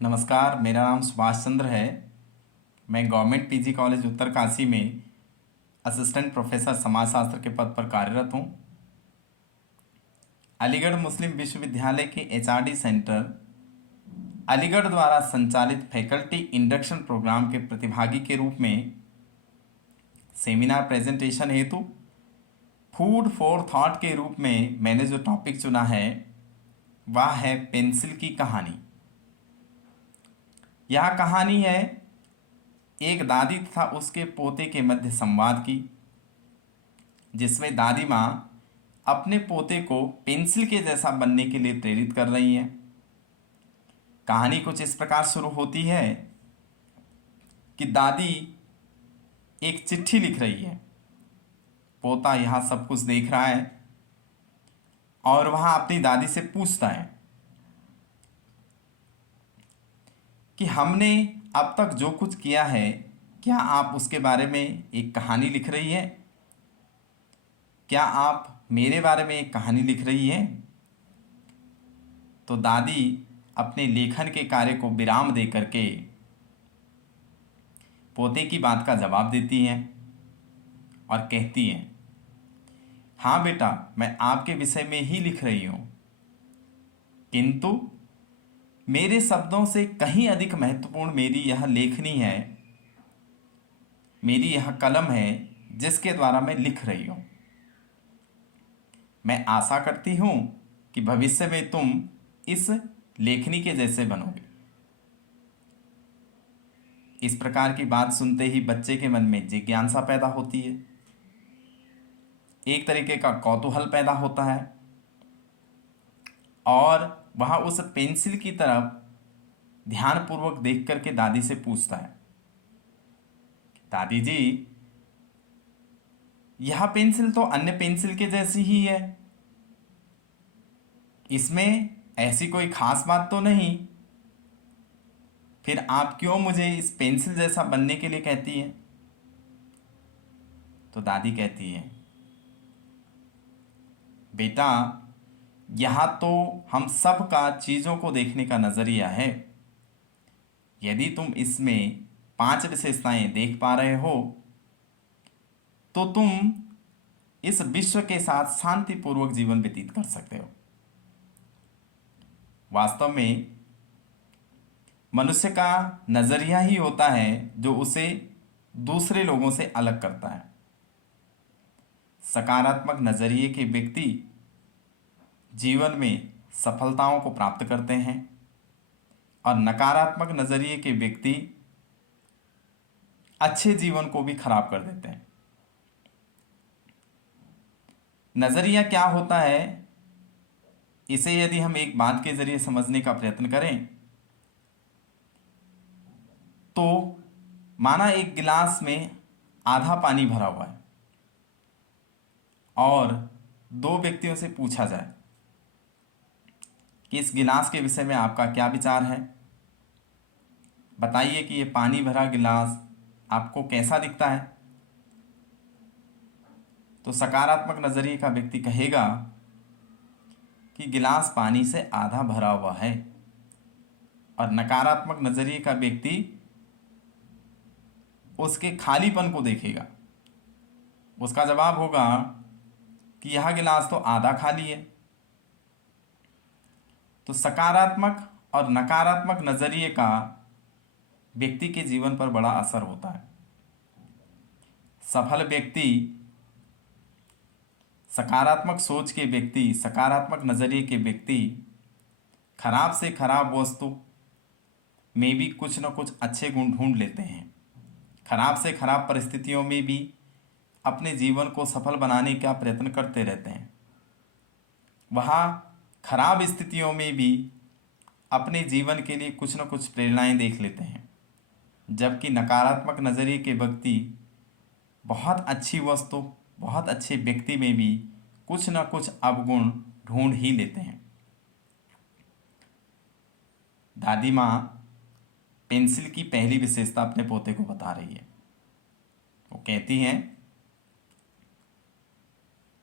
नमस्कार, मेरा नाम सुभाष चंद्र है। मैं गवर्नमेंट पीजी कॉलेज उत्तरकाशी में असिस्टेंट प्रोफेसर समाजशास्त्र के पद पर कार्यरत हूँ। अलीगढ़ मुस्लिम विश्वविद्यालय के एचआरडी सेंटर अलीगढ़ द्वारा संचालित फैकल्टी इंडक्शन प्रोग्राम के प्रतिभागी के रूप में सेमिनार प्रेजेंटेशन हेतु फूड फॉर थॉट के रूप में मैंने जो टॉपिक चुना है वह है पेंसिल की कहानी। यह कहानी है एक दादी तथा उसके पोते के मध्य संवाद की, जिसमें दादी माँ अपने पोते को पेंसिल के जैसा बनने के लिए प्रेरित कर रही हैं। कहानी कुछ इस प्रकार शुरू होती है कि दादी एक चिट्ठी लिख रही है। पोता यह सब कुछ देख रहा है और वह अपनी दादी से पूछता है कि हमने अब तक जो कुछ किया है, क्या आप उसके बारे में एक कहानी लिख रही हैं? क्या आप मेरे बारे में एक कहानी लिख रही हैं? तो दादी अपने लेखन के कार्य को विराम दे करके पोते की बात का जवाब देती हैं और कहती हैं, हाँ बेटा, मैं आपके विषय में ही लिख रही हूँ, किंतु मेरे शब्दों से कहीं अधिक महत्वपूर्ण मेरी यह लेखनी है, मेरी यह कलम है जिसके द्वारा मैं लिख रही हूँ। मैं आशा करती हूँ कि भविष्य में तुम इस लेखनी के जैसे बनोगे। इस प्रकार की बात सुनते ही बच्चे के मन में जिज्ञासा पैदा होती है, एक तरीके का कौतूहल पैदा होता है और वह उस पेंसिल की तरफ ध्यानपूर्वक देख करके दादी से पूछता है, दादी जी, यह पेंसिल तो अन्य पेंसिल के जैसी ही है, इसमें ऐसी कोई खास बात तो नहीं, फिर आप क्यों मुझे इस पेंसिल जैसा बनने के लिए कहती हैं? तो दादी कहती है, बेटा, यह तो हम सब का चीज़ों को देखने का नज़रिया है। यदि तुम इसमें 5 विशेषताएं देख पा रहे हो तो तुम इस विश्व के साथ शांतिपूर्वक जीवन व्यतीत कर सकते हो। वास्तव में मनुष्य का नज़रिया ही होता है जो उसे दूसरे लोगों से अलग करता है। सकारात्मक नज़रिए के व्यक्ति जीवन में सफलताओं को प्राप्त करते हैं और नकारात्मक नज़रिए के व्यक्ति अच्छे जीवन को भी खराब कर देते हैं। नज़रिया क्या होता है, इसे यदि हम एक बात के जरिए समझने का प्रयत्न करें तो माना एक गिलास में आधा पानी भरा हुआ है और 2 व्यक्तियों से पूछा जाए कि इस गिलास के विषय में आपका क्या विचार है, बताइए कि ये पानी भरा गिलास आपको कैसा दिखता है। तो सकारात्मक नज़रिए का व्यक्ति कहेगा कि गिलास पानी से आधा भरा हुआ है और नकारात्मक नज़रिए का व्यक्ति उसके खालीपन को देखेगा। उसका जवाब होगा कि यह गिलास तो आधा खाली है। तो सकारात्मक और नकारात्मक नज़रिए का व्यक्ति के जीवन पर बड़ा असर होता है। सफल व्यक्ति, सकारात्मक सोच के व्यक्ति, सकारात्मक नज़रिए के व्यक्ति खराब से खराब वस्तु में भी कुछ न कुछ अच्छे गुण ढूंढ लेते हैं। खराब से खराब परिस्थितियों में भी अपने जीवन को सफल बनाने का प्रयत्न करते रहते हैं। वह खराब स्थितियों में भी अपने जीवन के लिए कुछ न कुछ प्रेरणाएं देख लेते हैं, जबकि नकारात्मक नज़रिए के व्यक्ति बहुत अच्छी वस्तु, बहुत अच्छे व्यक्ति में भी कुछ न कुछ अवगुण ढूंढ ही लेते हैं। दादी माँ पेंसिल की पहली विशेषता अपने पोते को बता रही है। वो कहती हैं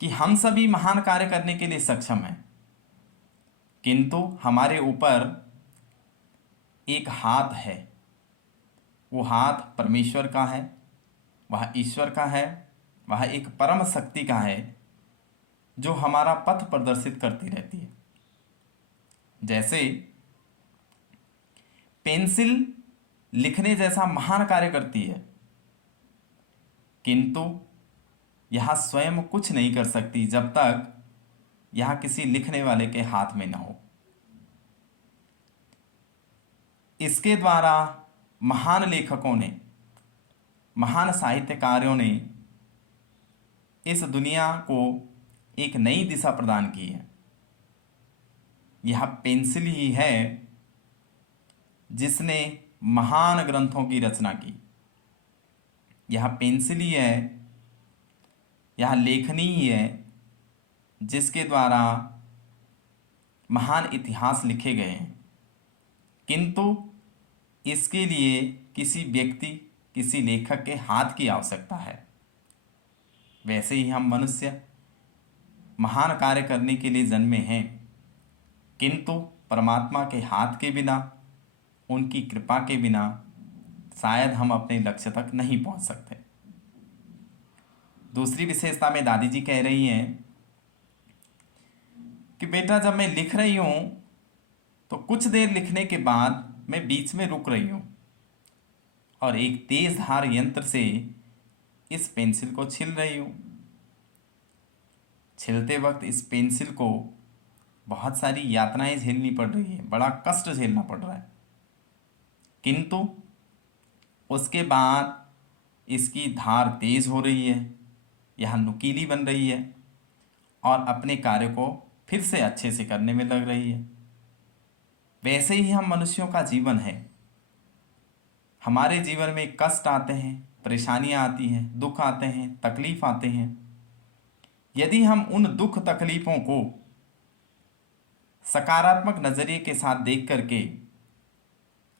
कि हम सभी महान कार्य करने के लिए सक्षम हैं, किंतु हमारे ऊपर एक हाथ है, वो हाथ परमेश्वर का है, वह ईश्वर का है, वह एक परम शक्ति का है जो हमारा पथ प्रदर्शित करती रहती है। जैसे पेंसिल लिखने जैसा महान कार्य करती है, किंतु यह स्वयं कुछ नहीं कर सकती जब तक यह किसी लिखने वाले के हाथ में न हो। इसके द्वारा महान लेखकों ने, महान साहित्यकारों ने इस दुनिया को एक नई दिशा प्रदान की है। यह पेंसिल ही है जिसने महान ग्रंथों की रचना की। यह पेंसिल ही है, यह लेखनी ही है जिसके द्वारा महान इतिहास लिखे गए हैं। किंतु इसके लिए किसी व्यक्ति, किसी लेखक के हाथ की आवश्यकता है। वैसे ही हम मनुष्य महान कार्य करने के लिए जन्मे हैं, किंतु परमात्मा के हाथ के बिना, उनकी कृपा के बिना शायद हम अपने लक्ष्य तक नहीं पहुंच सकते। दूसरी विशेषता में दादी जी कह रही हैं कि बेटा जब मैं लिख रही हूं तो कुछ देर लिखने के बाद मैं बीच में रुक रही हूं और एक तेज धार यंत्र से इस पेंसिल को छील रही हूं। छीलते वक्त इस पेंसिल को बहुत सारी यातनाएं झेलनी पड़ रही है, बड़ा कष्ट झेलना पड़ रहा है, किंतु उसके बाद इसकी धार तेज हो रही है, यह नुकीली बन रही है और अपने कार्य को फिर से अच्छे से करने में लग रही है। वैसे ही हम मनुष्यों का जीवन है। हमारे जीवन में कष्ट आते हैं, परेशानियां आती हैं, दुख आते हैं, तकलीफ आते हैं। यदि हम उन दुख तकलीफों को सकारात्मक नज़रिए के साथ देख करके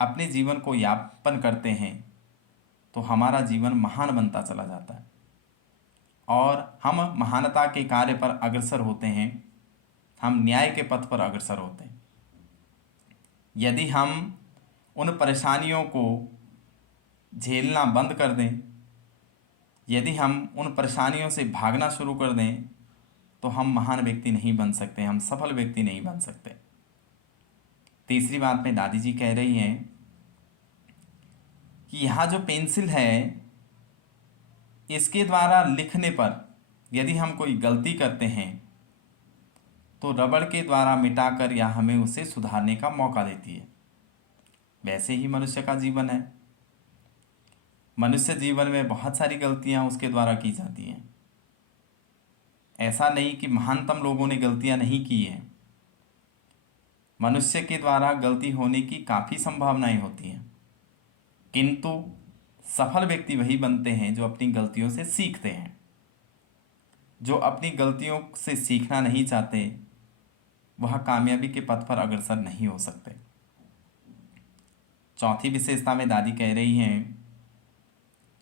अपने जीवन को यापन करते हैं तो हमारा जीवन महान बनता चला जाता है और हम महानता के कार्य पर अग्रसर होते हैं, हम न्याय के पथ पर अग्रसर होते हैं। यदि हम उन परेशानियों को झेलना बंद कर दें, यदि हम उन परेशानियों से भागना शुरू कर दें तो हम महान व्यक्ति नहीं बन सकते, हम सफल व्यक्ति नहीं बन सकते। तीसरी बात में दादी जी कह रही हैं कि यह जो पेंसिल है, इसके द्वारा लिखने पर यदि हम कोई गलती करते हैं तो रबड़ के द्वारा मिटाकर या हमें उसे सुधारने का मौका देती है। वैसे ही मनुष्य का जीवन है। मनुष्य जीवन में बहुत सारी गलतियां उसके द्वारा की जाती हैं। ऐसा नहीं कि महानतम लोगों ने गलतियां नहीं की हैं। मनुष्य के द्वारा गलती होने की काफ़ी संभावनाएं होती हैं, किंतु सफल व्यक्ति वही बनते हैं जो अपनी गलतियों से सीखते हैं। जो अपनी गलतियों से सीखना नहीं चाहते वह कामयाबी के पथ पर अग्रसर नहीं हो सकते। चौथी विशेषता में दादी कह रही हैं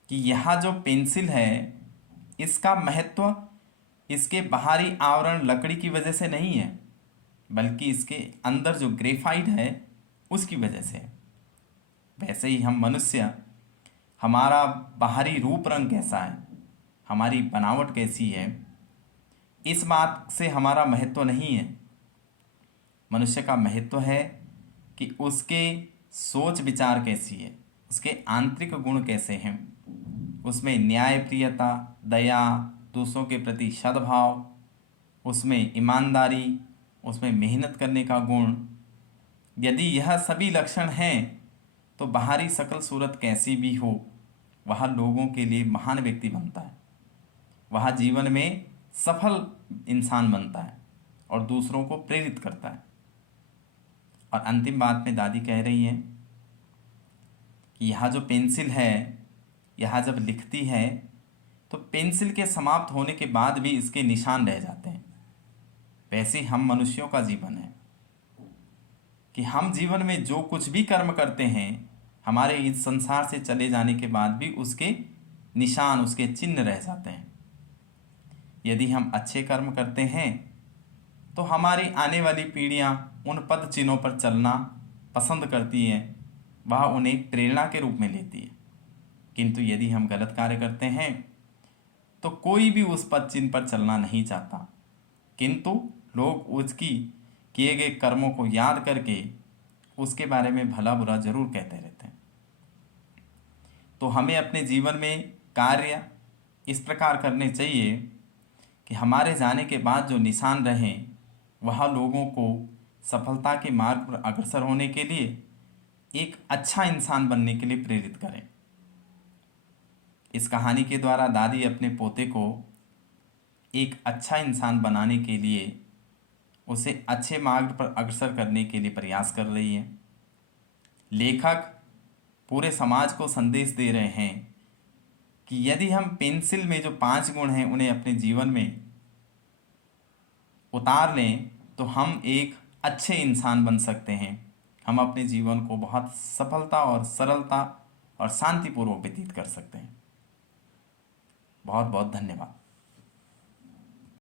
कि यह जो पेंसिल है, इसका महत्व इसके बाहरी आवरण लकड़ी की वजह से नहीं है, बल्कि इसके अंदर जो ग्रेफाइट है उसकी वजह से है। वैसे ही हम मनुष्य, हमारा बाहरी रूप रंग कैसा है, हमारी बनावट कैसी है, इस बात से हमारा महत्व नहीं है। मनुष्य का महत्व है कि उसके सोच विचार कैसी है, उसके आंतरिक गुण कैसे हैं, उसमें न्यायप्रियता, दया, दूसरों के प्रति सद्भाव, उसमें ईमानदारी, उसमें मेहनत करने का गुण। यदि यह सभी लक्षण हैं तो बाहरी सकल सूरत कैसी भी हो, वह लोगों के लिए महान व्यक्ति बनता है, वह जीवन में सफल इंसान बनता है और दूसरों को प्रेरित करता है। और अंतिम बात में दादी कह रही हैं कि यह जो पेंसिल है, यह जब लिखती है तो पेंसिल के समाप्त होने के बाद भी इसके निशान रह जाते हैं। वैसे ही हम मनुष्यों का जीवन है कि हम जीवन में जो कुछ भी कर्म करते हैं, हमारे इस संसार से चले जाने के बाद भी उसके निशान, उसके चिन्ह रह जाते हैं। यदि हम अच्छे कर्म करते हैं तो हमारी आने वाली पीढ़ियां उन पद चिन्हों पर चलना पसंद करती हैं वह उन्हें प्रेरणा के रूप में लेती है। किंतु यदि हम गलत कार्य करते हैं तो कोई भी उस पद चिन्ह पर चलना नहीं चाहता, किंतु लोग उसकी किए गए कर्मों को याद करके उसके बारे में भला बुरा जरूर कहते रहते हैं। तो हमें अपने जीवन में कार्य इस प्रकार करने चाहिए कि हमारे जाने के बाद जो निशान रहें वह लोगों को सफलता के मार्ग पर अग्रसर होने के लिए, एक अच्छा इंसान बनने के लिए प्रेरित करें। इस कहानी के द्वारा दादी अपने पोते को एक अच्छा इंसान बनाने के लिए, उसे अच्छे मार्ग पर अग्रसर करने के लिए प्रयास कर रही है। लेखक पूरे समाज को संदेश दे रहे हैं कि यदि हम पेंसिल में जो 5 गुण हैं उन्हें अपने जीवन में उतार लें तो हम एक अच्छे इंसान बन सकते हैं। हम अपने जीवन को बहुत सफलता और सरलता और शांतिपूर्वक व्यतीत कर सकते हैं। बहुत बहुत धन्यवाद।